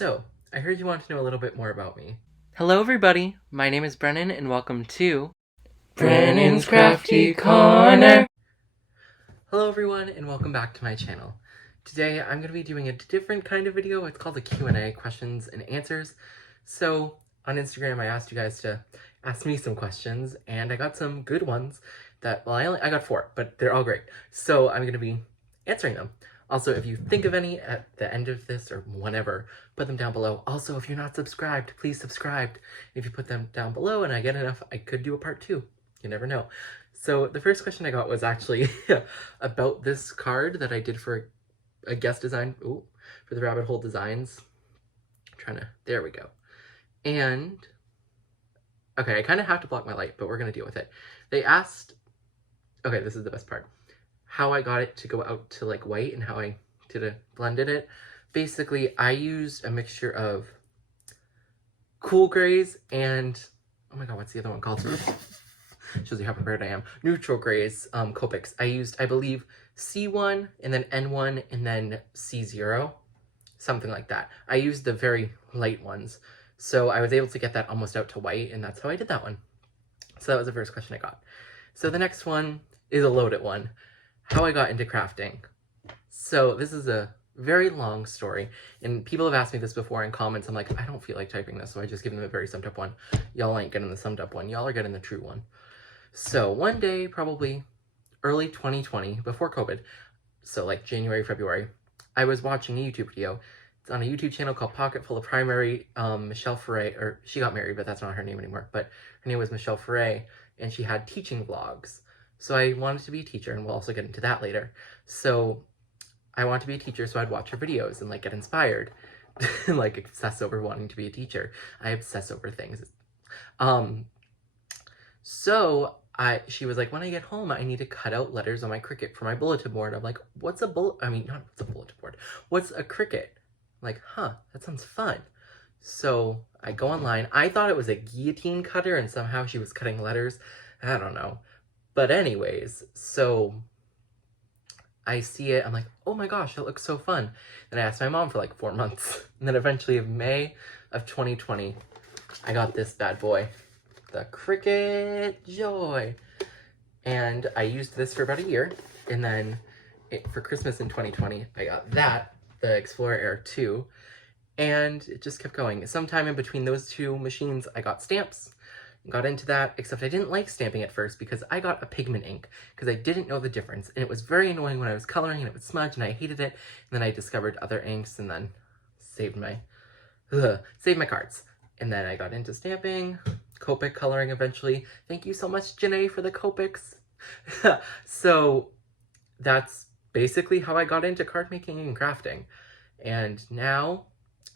So, I heard you want to know a little bit more about me. Hello everybody, my name is Brennan and welcome to Brennan's Crafty Corner. Hello everyone and welcome back to my channel. Today I'm going to be doing a different kind of video. It's called a Q&A, questions and answers. So on Instagram I asked you guys to ask me some questions and I got some good ones that, well, I got 4, but they're all great. So I'm going to be answering them. Also, if you think of any at the end of this or whenever, put them down below. Also, if you're not subscribed, please subscribe. If you put them down below and I get enough, I could do a part 2. You never know. So the first question I got was actually about this card that I did for a guest design, for the Rabbit Hole Designs. There we go. And, okay, I kind of have to block my light, but we're going to deal with it. They asked, okay, this is the best part, how I got it to go out to like white and how I blended it. Basically, I used a mixture of cool grays and, oh my god, what's the other one called? Shows you how prepared I am. Neutral grays, Copics. I used, I believe, C1 and then N1 and then C0, something like that. I used the very light ones. So I was able to get that almost out to white, and that's how I did that one. So that was the first question I got. So the next one is a loaded one. How I got into crafting. So this is a very long story, and people have asked me this before in comments. I'm like, I don't feel like typing this, so I just give them a very summed up one. Y'all ain't getting the summed up one. Y'all are getting the true one. So one day, probably early 2020, before COVID, so like January, February, I was watching a YouTube video. It's on a YouTube channel called Pocket Full of Primary. Michelle Ferre, or she got married, but that's not her name anymore, but her name was Michelle Ferre, and she had teaching vlogs. So I wanted to be a teacher, and we'll also get into that later. So I wanted to be a teacher, so I'd watch her videos and like get inspired, and like obsess over wanting to be a teacher. I obsess over things. So she was like, when I get home, I need to cut out letters on my Cricut for my bulletin board. I'm like, what's a not what's a bulletin board? What's a Cricut? I'm like, huh, that sounds fun. So I go online. I thought it was a guillotine cutter, and somehow she was cutting letters. I don't know. But anyways, so I see it, I'm like, oh my gosh, that looks so fun. Then I asked my mom for like 4 months. And then eventually in May of 2020, I got this bad boy, the Cricut Joy. And I used this for about a year. And then for Christmas in 2020, I got that, the Explorer Air 2. And it just kept going. Sometime in between those two machines, I got stamps. Got into that, except I didn't like stamping at first because I got a pigment ink because I didn't know the difference, and it was very annoying when I was coloring and it would smudge and I hated it. And then I discovered other inks and then saved my cards. And then I got into stamping, Copic coloring eventually. Thank you so much, Janae, for the Copics. So that's basically how I got into card making and crafting. And now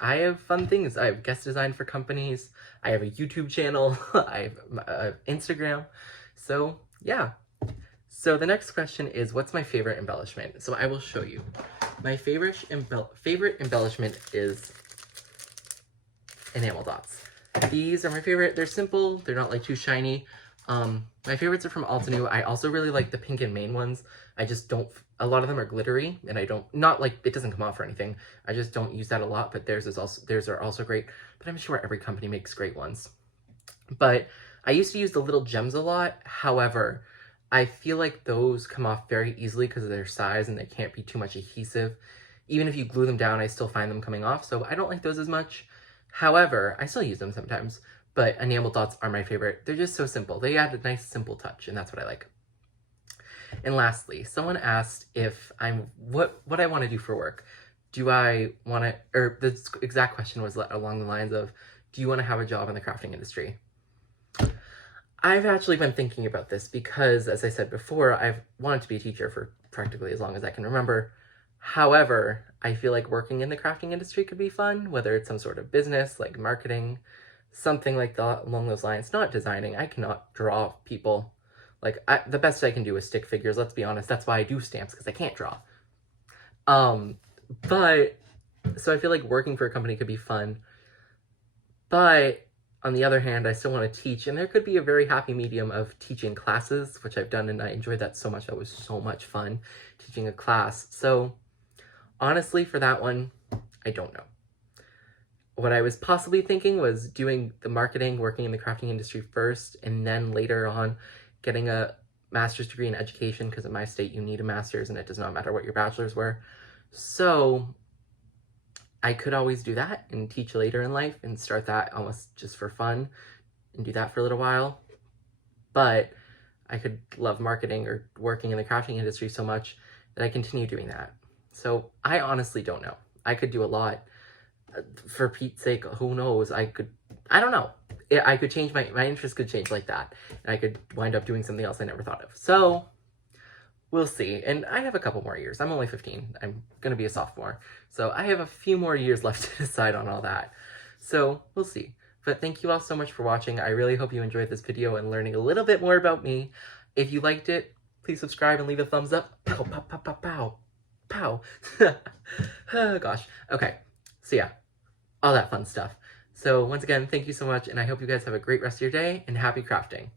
I have fun things. I have guest designed for companies. I have a YouTube channel. I have Instagram. So yeah. So the next question is, what's my favorite embellishment? So I will show you. My favorite embellishment is enamel dots. These are my favorite. They're simple. They're not like too shiny. My favorites are from Altenew. I also really like the pink and main ones. I just don't, a lot of them are glittery, and I don't, not like, it doesn't come off or anything. I just don't use that a lot, but theirs are also great. But I'm sure every company makes great ones. But I used to use the little gems a lot. However, I feel like those come off very easily because of their size and they can't be too much adhesive. Even if you glue them down, I still find them coming off, so I don't like those as much. However, I still use them sometimes. But enamel dots are my favorite. They're just so simple. They add a nice simple touch, and that's what I like. And lastly, someone asked if what I want to do for work. Do I want to, or the exact question was along the lines of, do you want to have a job in the crafting industry? I've actually been thinking about this because, as I said before, I've wanted to be a teacher for practically as long as I can remember. However, I feel like working in the crafting industry could be fun, whether it's some sort of business, like marketing, something like that along those lines. Not designing. I cannot draw people. Like, the best I can do is stick figures, let's be honest. That's why I do stamps, because I can't draw. But, so I feel like working for a company could be fun. But, on the other hand, I still want to teach, and there could be a very happy medium of teaching classes, which I've done, and I enjoyed that so much. That was so much fun, teaching a class. So, honestly, for that one, I don't know. what I was possibly thinking was doing the marketing, working in the crafting industry first, and then later on getting a master's degree in education, because in my state you need a master's and it does not matter what your bachelor's were. So I could always do that and teach later in life and start that almost just for fun and do that for a little while. But I could love marketing or working in the crafting industry so much that I continue doing that. So I honestly don't know. I could do a lot. For Pete's sake, who knows? I don't know. I could change, my interest could change like that. And I could wind up doing something else I never thought of. So we'll see. And I have a couple more years. I'm only 15. I'm going to be a sophomore. So I have a few more years left to decide on all that. So we'll see. But thank you all so much for watching. I really hope you enjoyed this video and learning a little bit more about me. If you liked it, please subscribe and leave a thumbs up. Pow, pow, pow, pow, pow. Pow. Oh, gosh. Okay. So yeah, all that fun stuff. So once again, thank you so much, and I hope you guys have a great rest of your day, and happy crafting.